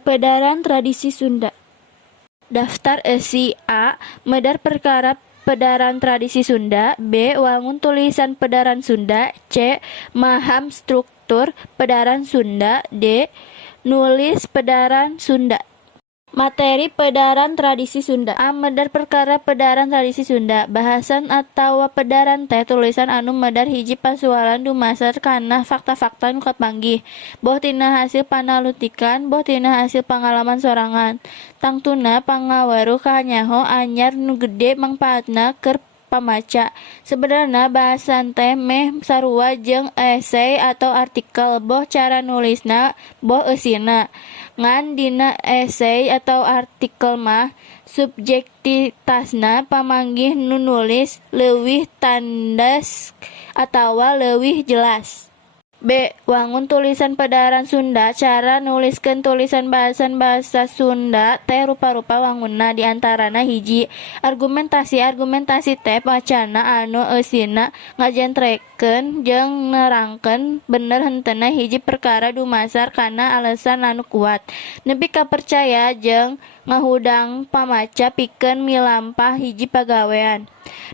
Pedaran tradisi Sunda. Daftar isi A. Medar perkara pedaran tradisi Sunda. B. Wangun tulisan pedaran Sunda. C. Maham struktur pedaran Sunda. D. Nulis pedaran Sunda. Materi pedaran tradisi Sunda. A. Medar perkara pedaran tradisi Sunda. Bahasan atau pedaran teh tulisan anu medar hiji pasualan dumasar kana fakta-fakta nu kapanggih. Boh tina hasil panalutikan, boh tina hasil pengalaman sorangan. Tangtuna pangaweruh kanyaho anyar nu gede mangpaatna keur pamaca. Sebenarnya bahasan teh meh sarua jeung esei atau artikel, boh cara nulisna boh eusina. Ngan dina esei atau artikel mah subjektivitasna pamanggih nu nulis leuwih tandas atawa leuwih jelas. B. Wangun tulisan pedaran Sunda. Cara nuliskeun tulisan bahasan basa Sunda teh rupa-rupa wangunna diantarana hiji. Argumentasi teh macana anu eusina ngajentrekeun jeung nerangkeun bener henteu hiji perkara dumasar kana alesan anu kuat. Nepi ka percaya jeung ngahudang pamaca pikeun milampah hiji pagawean.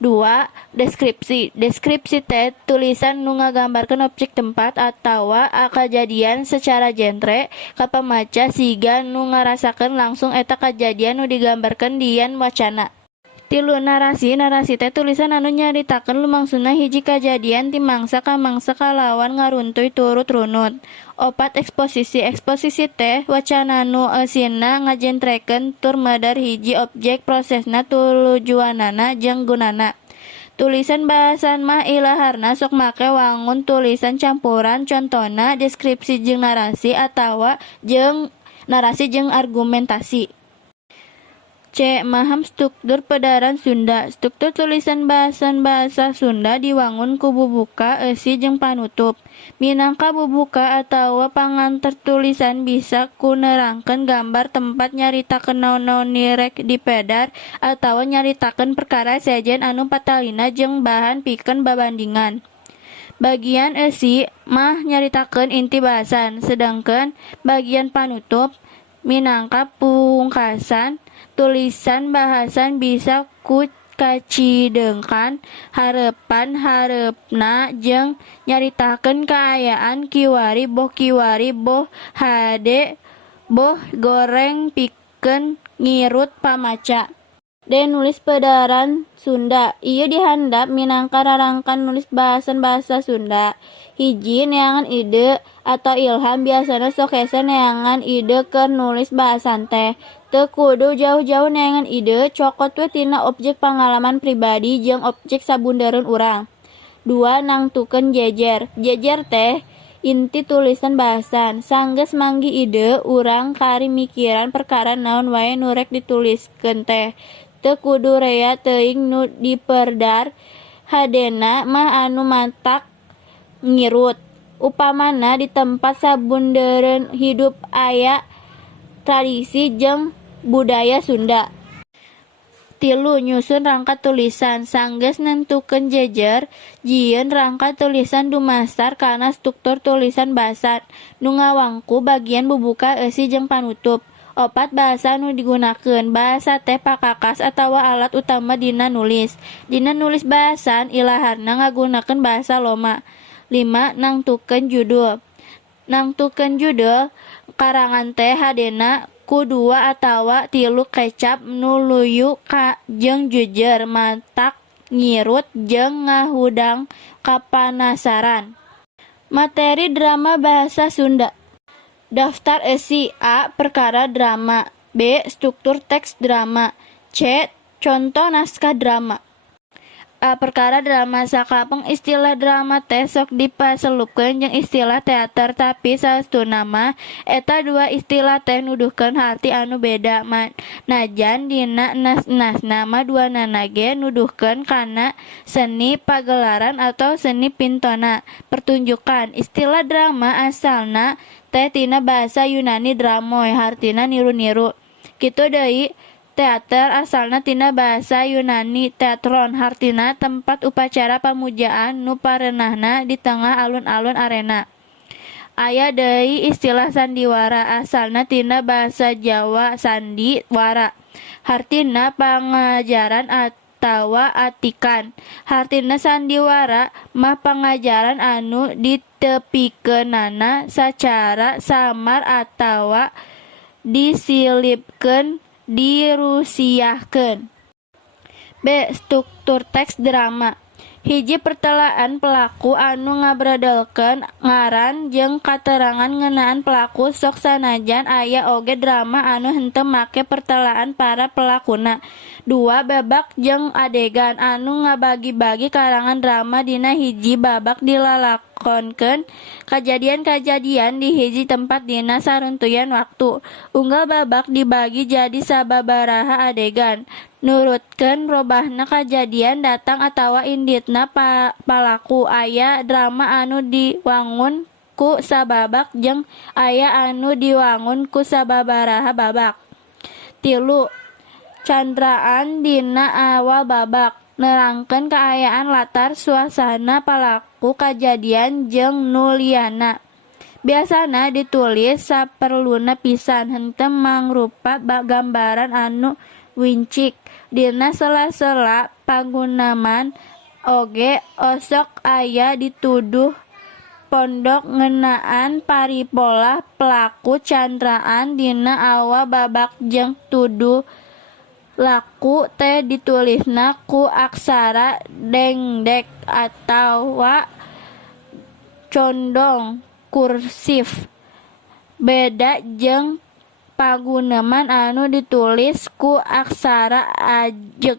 2. Deskripsi teh tulisan nu ngagambarkeun objek tempat atawa kajadian secara genre ka pamaca siga nu ngarasakeun langsung eta kajadian nu digambarkeun dian wacana. 3. Narasi teh tulisan anu nyaritakeun lumangsungna hiji kajadian ti mangsa ka mangsa kalawan ngaruntuy turut runut. 4. Eksposisi teh wacana nu eusina ngajentrekeun tur medar hiji objek prosesna tujuanana jeung gunana. Tulisan bahasan mah ilaharna sok make wangun tulisan campuran contona deskripsi jeung narasi atawa narasi jeung argumentasi. C. Maham struktur pedaran Sunda. Struktur tulisan bahasan basa Sunda diwangun ku bubuka, eusi jeung panutup. Minangka bubuka atawa pangantar tulisan bisa ku nerangkeun gambar tempat nyaritakeun naon-naon nirek di pedar atawa nyaritakeun perkara sejen anu patalina jeung bahan pikeun babandingan. Bagian eusi mah nyaritakeun inti bahasan, sedangkeun bagian panutup minangka pungkasan tulisan bahasan bisa ku kacidengkan hareupan-hareupna jeung nyaritakeun kaayaan kiwari boh hade boh goreng pikeun ngirut pamaca. D. Nulis pedaran Sunda. Ieu dihandap minangka rarangkan nulis bahasan basa Sunda. Hiji. Neangan ide atau ilham. Biasana sok hese neangan ide keur nulis bahasan teh. Teu kudu jauh-jauh neangan ide, cokot we tina objek pangalaman pribadi jeung objek sabundereun urang. 2. Nangtukeun jejer. Jejer teh inti tulisan bahasan. Sanggeus manggih ide, urang kari mikiran perkara naon wae nu rek dituliskeun teh. Teu kudu rea teuing nu diperdar, hadena mah anu matak ngirut. Upamana di tempat sabundereun hidup aya tradisi jeung budaya Sunda. 3. Nyusun rangka tulisan. Sanggeus nentukeun jejer, jieun rangka tulisan dumasar kana struktur tulisan bahasan nu ngawangku bagian bubuka, eusi jeung panutup. 4. Bahasa nu digunakeun. Bahasa teh pakakas atawa alat utama dina nulis. Dina nulis bahasan ilaharna ngagunakeun bahasa loma. 5. Nangtukeun judul. Nangtukeun judul karangan teh hadena ku 2 atawa 3 kecap nu luyu ka jeung jejer matak ngirut jeung ngahudang kapanasaran. Materi drama bahasa Sunda. Daftar isi A. Perkara drama. B. Struktur teks drama. C. Contoh naskah drama. A. Perkara drama. Sakapeng istilah drama teh sok dipaselupkeun jeung istilah teater, tapi saestuna mah eta dua istilah teh nuduhkeun harti anu beda. Najan dina nas-nasna mah duanana ge nuduhkeun kana seni pagelaran atau seni pintona pertunjukan. Istilah drama asalna teh tina bahasa Yunani dramoi, hartina niru-niru. Kitu deui, teater asalna tina bahasa Yunani teatron, hartina tempat upacara pamujaan nu pareunahna di tengah alun-alun arena. Aya deui istilah sandiwara, asalna tina basa Jawa sandiwara. Hartina pangajaran atawa atikan. Hartina sandiwara mah pangajaran anu ditepikeunana sacara samar atawa disilipkeun, dirusiahkeun. B. Struktur teks drama. Hiji pertelaan pelaku anu ngabradelkeun ngaran jeung katerangan ngeunaan pelaku sok sanajan aya oge drama anu henteu make pertelaan para pelakuna. 2. Babak jeung adegan anu ngabagi-bagi karangan drama dina hiji babak dilalakonkeun kajadian-kajadian di hiji tempat dina saruntuyan waktu. Unggal babak dibagi jadi sababaraha adegan. Nurutkeun robahna kajadian datang atawa inditna palaku. Aya drama anu diwangun ku sababak jeung aya anu diwangun ku sababaraha babak. 3. Candraan dina awal babak. Nerangkeun kaayaan latar suasana palaku kajadian jeung nu liana. Biasana ditulis saperluna pisan, henteu mangrupa gambaran anu wincik. Dina sela-sela panggunaman oge osok aya dituduh pondok ngeunaan paripola pelaku candraan dina awal babak jeung tuduh laku teh ditulisna ku aksara dengdek atawa condong kursif. Beda jeung paguneman anu ditulis ku aksara ajeg.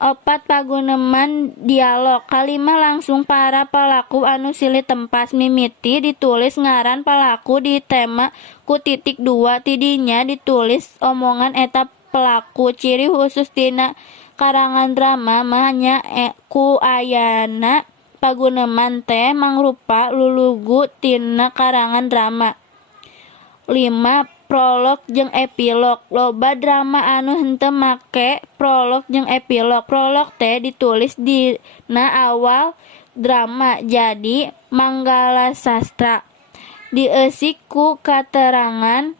4. Paguneman dialog. Kalimah langsung para pelaku anu silih tempas. Mimiti ditulis ngaran pelaku di tema ku titik 2. Tidinya ditulis omongan eta pelaku. Ciri khusus tina karangan drama mah nya ku ayana paguneman teh mangrupa lulugu tina karangan drama. 5. Prolog jeung epilog. Loba drama anu henteu make prolog jeung epilog. Prolog teh ditulis dina awal drama jadi manggala sastra. Dieusik ku katerangan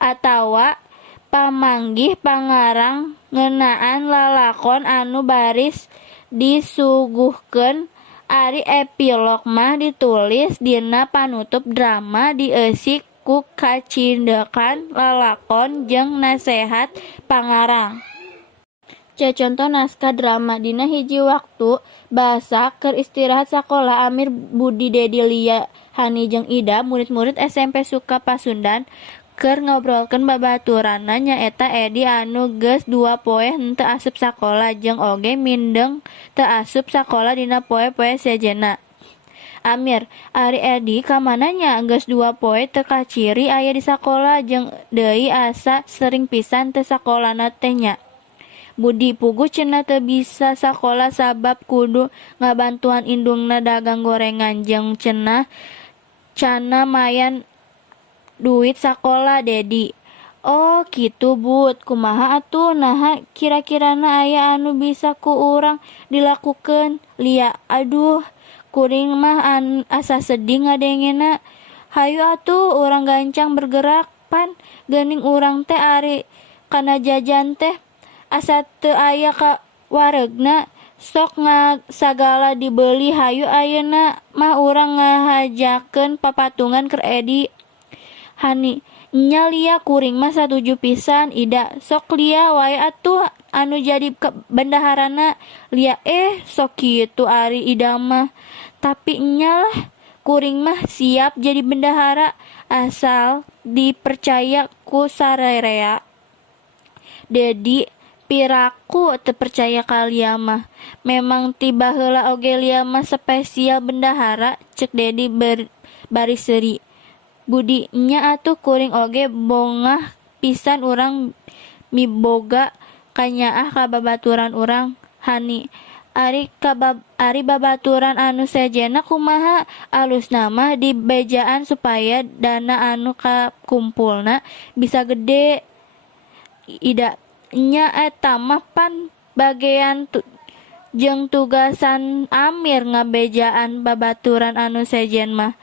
atawa pamanggih pangarang ngeunaan lalakon anu baris disuguhkeun. Ari epilog mah ditulis dina panutup drama, dieusik ku kacindekan lalakon jeung nasehat pangarang. C. Contoh naskah drama. Dina hiji waktu basa keur istirahat sakola, Amir, Budi, Dedi, Lia, Hani jeung Ida, murid-murid SMP Suka Pasundan keur ngobrolkeun babaturanna nyaeta Edi anu geus 2 poe henteu asup sakola jeung oge mindeng teu asup sakola dina poe-poe sejenna. Amir, ari Edi kamana nya geus 2 poe teu kaciri aya di sakola jeung deui asa sering pisan teu sakolana teh nya. Budi, puguh cenah teu bisa sakola sabab kudu ngabantuan indungna dagang gorengan jeung cenah cana mayan duit sakola. Dedi, oh kitu Bud, kumaha atuh naha kira-kirana aya anu bisa ku urang dilakukeun. Lia, aduh kuring mah asa sedih ngadengena. Hayu atuh urang gancang bergerak, pan geuning urang teh ari kana jajan teh asa teu aya ka waregna, sok sagala dibeuli. Hayu ayeuna mah urang ngahajakeun papatungan keur Edi. Hani, nya Lia kuring mah satuju pisan. Ida, sok Lia wae atuh anu jadi bendaharana. Lia, sok kitu ari Ida mah. Tapi nyalah kuring mah siap jadi bendahara asal dipercaya ku sararea. Dedi, piraku teu percaya ka Lia mah. Memang tiba heula oge Lia mah spesial bendahara, cek Dedi baris seuri. Budi, nya atuh kuring oge bongah pisan urang miboga kanyaah ka babaturan urang. Hani, ari babaturan anu sejenna kumaha alusna mah di bejaan supaya dana anu kakumpulna bisa gede. Ida, nya eta mah pan bagean jeung tugasan Amir ngabejaan babaturan anu sejen mah.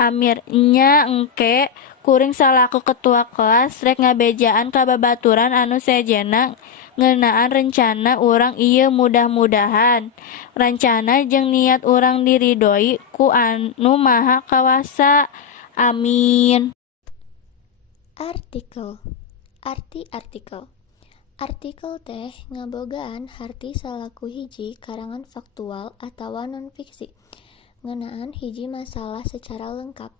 Amirnya engke kuring salaku ketua kelas rek ngabejaan ka babaturan anu sejenna ngeunaan rencana urang ieu mudah-mudahan rencana jeung niat urang diridoi ku anu maha kawasa. Amin. Artikel. Arti artikel. Artikel teh ngabogaan harti salaku hiji karangan faktual atawa non-fiksi ngeunaan hiji masalah secara lengkap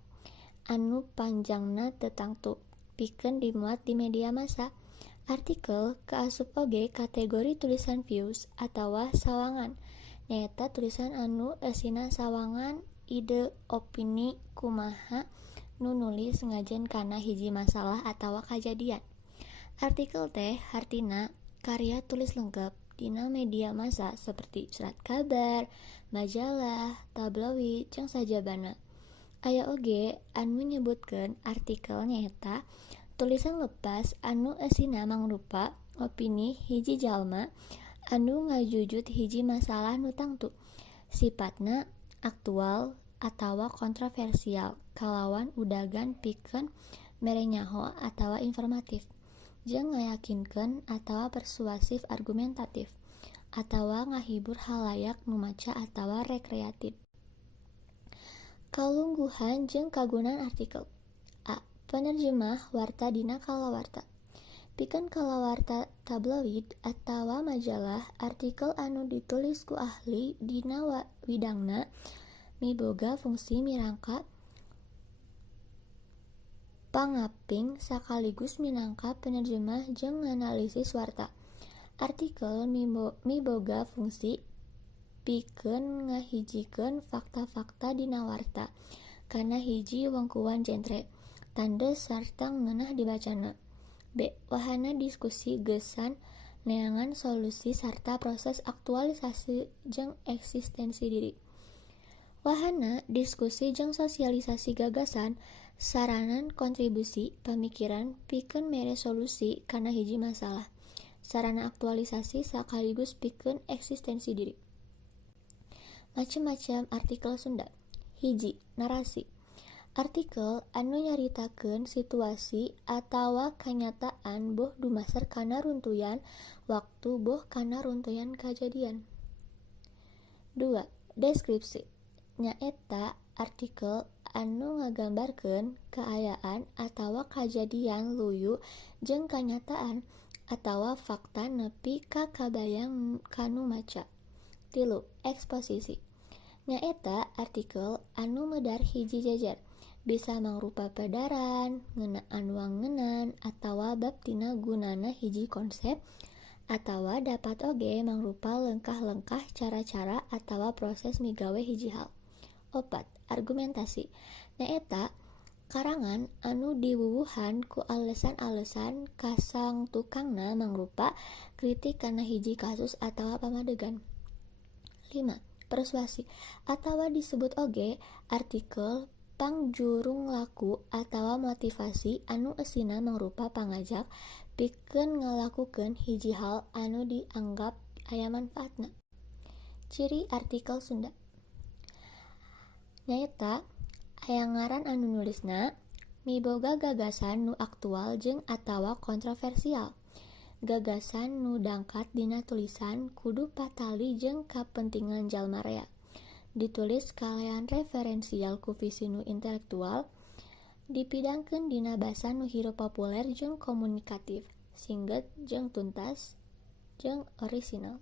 anu panjangna teu tangtu pikeun dimuat di media massa. Artikel kaasup oge kategori tulisan views atawa sawangan, nyaeta tulisan anu eusina sawangan, ide, opini kumaha nu nulis ngajen kana hiji masalah atawa kajadian. Artikel teh hartina karya tulis lengkap dina media massa seperti surat kabar, majalah, tabloid, jeung sajabana. Aya oge anu nyebutkeun artikel nyaeta tulisan lepas anu eusina mangrupa opini hiji jalma anu ngajujut hiji masalah nu tangtu, sifatna aktual atawa kontroversial kalawan udagan pikeun mere nyaho atawa informatif, jeung ngayakinkeun atawa persuasif argumentatif, atawa ngahibur halayak nu maca atawa rekreatif. Kalungguhan jeung kagunaan artikel. A. Penerjemah warta dina kalawarta. Pikeun kalawarta tabloid atawa majalah, artikel anu ditulis ku ahli dina widangna miboga fungsi minangka pangaping sakaligus minangka penerjemah jeung nganalisis warta. Artikel miboga fungsi pikeun ngahijikeun fakta-fakta dina warta kana hiji wengkuan genre, tandes sarta ngeunah dibacana. B. Wahana diskusi geusan neangan solusi sarta proses aktualisasi jeung eksistensi diri. Wahana diskusi jeung sosialisasi gagasan saranan kontribusi pamikiran pikeun mere solusi kana hiji masalah. Sarana aktualisasi sakaligus pikeun eksistensi diri. Macem-macem artikel Sunda. Hiji. Narasi. Artikel anu nyaritakeun situasi atawa kanyataan boh dumasar kana runtuyan waktu boh kana runtuyan kajadian. 2. Deskripsi. Nyaeta artikel anu ngagambarkeun kaayaan atawa kajadian luyu jeung kanyataan atawa fakta nepi ka kabayang kanu maca. 3. Eksposisi. Nyaeta artikel anu medar hiji jajar, bisa mangrupa pedaran, ngeunaan wangunan, atawa bab tina gunana hiji konsep, atawa dapat oge mangrupa lengkah-lengkah cara-cara atawa proses migawe hiji hal. 4. Argumentasi. Nyaeta karangan anu diwuwuhan ku alesan-alesan kasang tukangna mangrupa kritik kana hiji kasus atawa pamadegan. 5. Persuasi atawa disebut oge artikel pangjurung laku atawa motivasi anu eusina mangrupa pangajak pikeun ngalakukeun hiji hal anu dianggap aya manfaatna. Ciri artikel Sunda. Nyaeta aya ngaran anu nulisna miboga gagasan nu aktual jeung atawa kontroversial. Gagasan nu dangkat dina tulisan kudu patali jeung kapentingan jalma rea. Ditulis kalean referensial ku visi nu intelektual, dipidangkeun dina basa nu hirup populer jeung komunikatif, singget jeung tuntas jeung orisinal.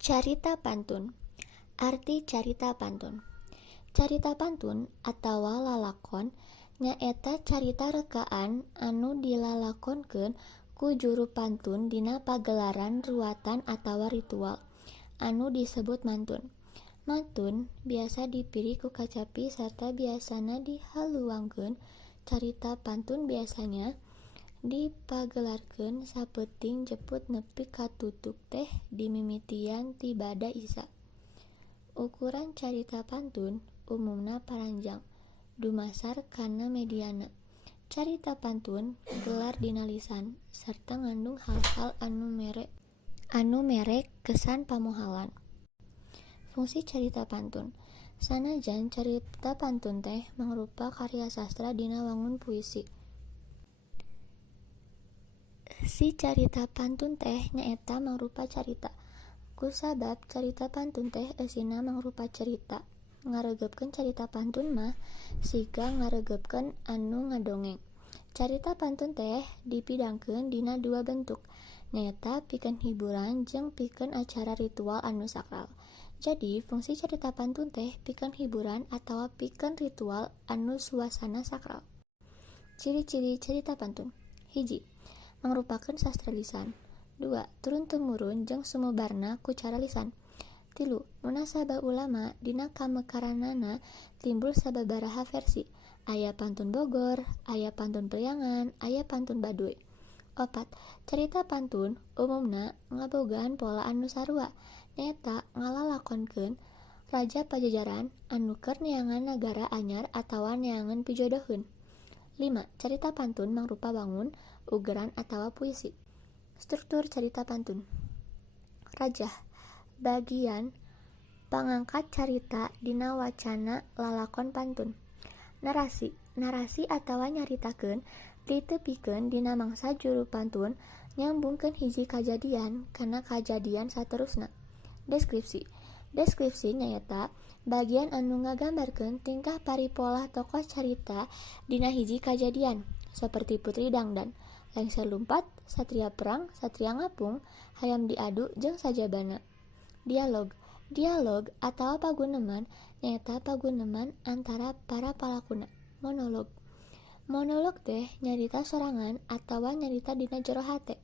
Carita pantun. Arti carita pantun. Carita pantun atawa lalakon nyaeta carita rekaan anu dilalakonkeun ku juru pantun dina pagelaran ruatan atawa ritual anu disebut mantun. Mantun biasa dipilih ku kacapi sarta biasana dihaluangkeun. Carita pantun biasanya dipagelarkeun sapeuting jeput nepi ka tutuk teh di mimitian ti bada Isa. Ukuran carita pantun umumna paranjang, dumasar kana mediana. Carita pantun gelar dina lisan sarta ngandung hal-hal anu mere kesan pamohalan. Fungsi carita pantun. Sanajan carita pantun teh mangrupa karya sastra dina wangun puisi. Si carita pantun teh nyaeta mangrupa carita. Kusabab carita pantun teh eusina mangrupa carita. Ngaregepkeun carita pantun mah siga ngaregepkeun anu ngadongeng. Carita pantun teh dipidangkeun dina dua bentuk, nyaeta pikeun hiburan jeung pikeun acara ritual anu sakral. Jadi, fungsi carita pantun teh pikeun hiburan atawa pikeun ritual anu suasana sakral. Ciri-ciri carita pantun. 1. Mangrupakeun sastra lisan. 2. Turun-temurun jeung sumebarna ku cara lisan. 3. Munasabah ulama dina kamekaranana timbul sababaraha versi. Aya pantun Bogor, aya pantun Priangan, aya pantun Baduy. 4. Carita pantun umumna ngabogaan pola anu sarua, nyaeta ngalalakonkeun raja pajajaran anu keur neangan nagara anyar atawa neangan pijodoheun. 5. Carita pantun mangrupa wangun, ugeran atawa puisi. Struktur carita pantun. Rajah bagian pangangkat carita dina wacana lalakon pantun. Narasi atawa nyaritakeun ditepikeun dina mangsa juru pantun nyambungkeun hiji kajadian kana kajadian saterusna. Deskripsi nyaeta bagian anu ngagambarkeun tingkah paripolah tokoh carita dina hiji kajadian, saperti Putri Dangdan, lengser lumpat, satria perang, satria ngapung, hayam diadu jeung sajabana. Dialog atawa paguneman nyaeta paguneman antara para palakuna. Monolog teh nyarita sorangan atawa nyarita dina jero hate.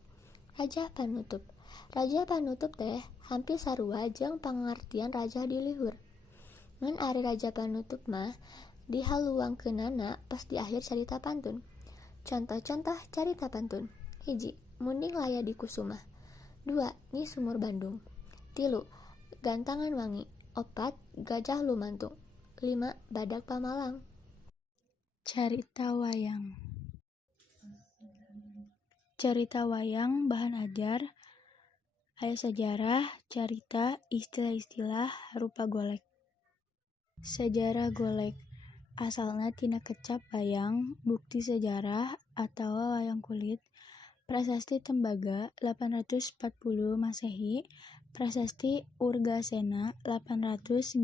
Rajah panutup teh hampir sarua jeung pangartian rajah di luhur. Mun ari raja panutup mah dihaluangkeunana pas di akhir carita pantun. Contoh-contoh carita pantun. 1. Munding Laya di Kusuma. 2. Nyi Sumur Bandung. 3. Gantangan Wangi. 4. Gajah Lumantung. 5. Badak Pamalang. Carita wayang. Carita wayang bahan ajar, aya sejarah, carita, istilah-istilah rupa golek. Sejarah golek asalna tina kecap wayang, bukti sejarah atawa wayang kulit. Prasasti Tembaga 840 Masehi, Prasasti Urgasena 896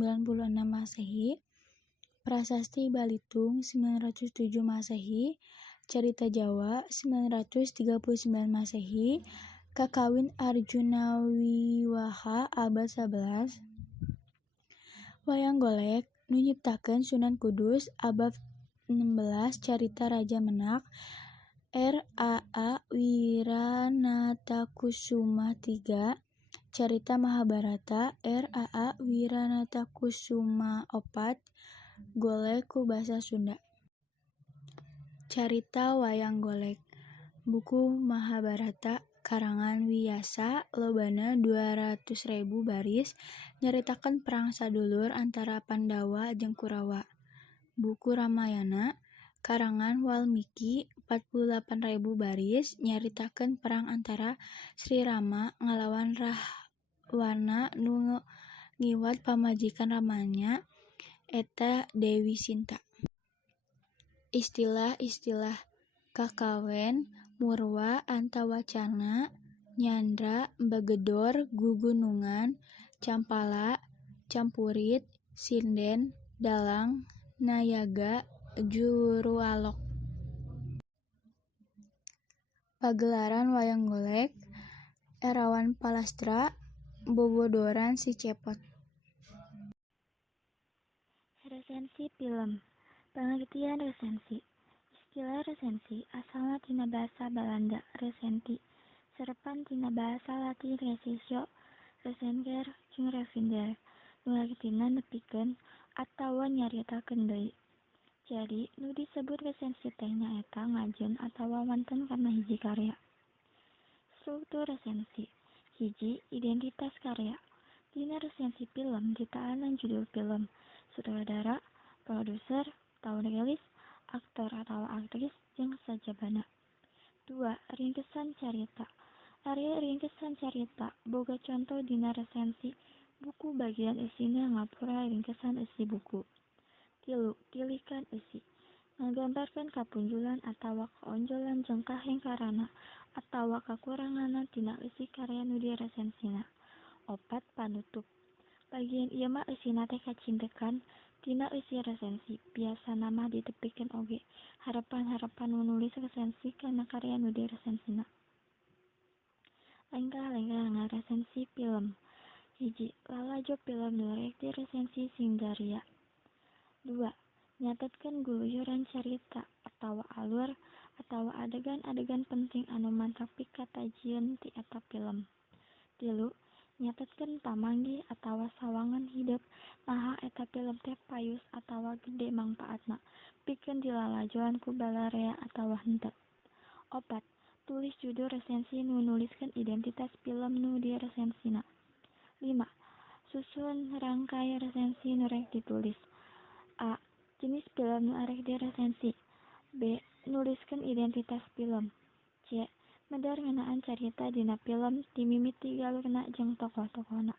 Masehi, Prasasti Balitung 907 Masehi, Carita Jawa 939 Masehi, Kakawin Arjuna Wiwaha abad 11, Wayang Golek nu nyiptakeun Sunan Kudus abad 16, Carita Raja Menak R.A.A. Wiranatakusuma III, Carita Mahabharata R.A.A. Wiranatakusuma IV, golek ku basa Sunda. Carita wayang golek. Buku Mahabharata karangan Wiyasa, lobana 200.000 baris, nyaritakeun perang sadulur antara Pandawa jeung Kurawa. Buku Ramayana karangan Walmiki 48.000 baris, nyaritakeun perang antara Sri Rama ngalawan Rahwana nu ngiwat pamajikan Ramanya eta Dewi Sinta. Istilah-istilah kakawen, murwa, antawacana, nyandra, bagedor, gugunungan, campala, campurit, sinden, dalang, nayaga, jurualok. Pagelaran wayang golek, Erawan Palastra, Bobodoran Si Cepot. Resensi film. Pengertian resensi. Istilah resensi asalna tina basa Belanda resenti, serepan tina basa Latin recensio, resenger, jeung revinder, nu artina nepikeun atawa nyaritakeun deui. Jadi, nu disebut resensi teh nyaeta ngajeun atawa wonten kana hiji karya. Struktur resensi. 1. Identitas karya. Dina resensi film ditaanan judul film, sutradara, produser, tahun rilis, aktor atau aktris, jeung sajabana. 2. Ringkesan carita. Ari ringkesan carita boga contoh dina resensi buku bagian isina ngapura ringkesan isi buku. ngajudulan jeung kahengkarana atawa kakuranganna tina eusi karya nu diresensina. 4. Panutup. Bagian ieu mah eusina teh kacindekan tina eusi resensi. Biasana mah ditepikeun oge harepan-harepan nu nulis resensi kana karya nu diresensina. Lengkah-lengkah ngaresensi film. 1. Lalajo film nu rek diresensi sing daria. 2. Nyatetkeun guluyuran carita atawa alur atawa adegan-adegan penting anu mantapik katajieun ti eta film. 3. Nyatetkeun pamanggih atawa sawangan hideuk naha eta film teh payus atawa gede mangpaatna pikeun dilalajoan ku balarea atawa henteu. 4. Tulis judul resensi nu nuliskeun identitas film nu diresensina. 5. Susun rangkai resensi nu rek ditulis. A. Jenis film nu arek diresensi. B. Nuliskeun identitas film. C. Medar ngeunaan carita dina film dimimiti galurna jeung tokoh-tokohna.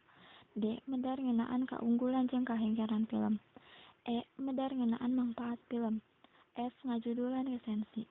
D. Medar ngeunaan kaunggulan jeung kahengkaran film. E. Medar ngeunaan mangpaat film. F. Ngajudulan resensi.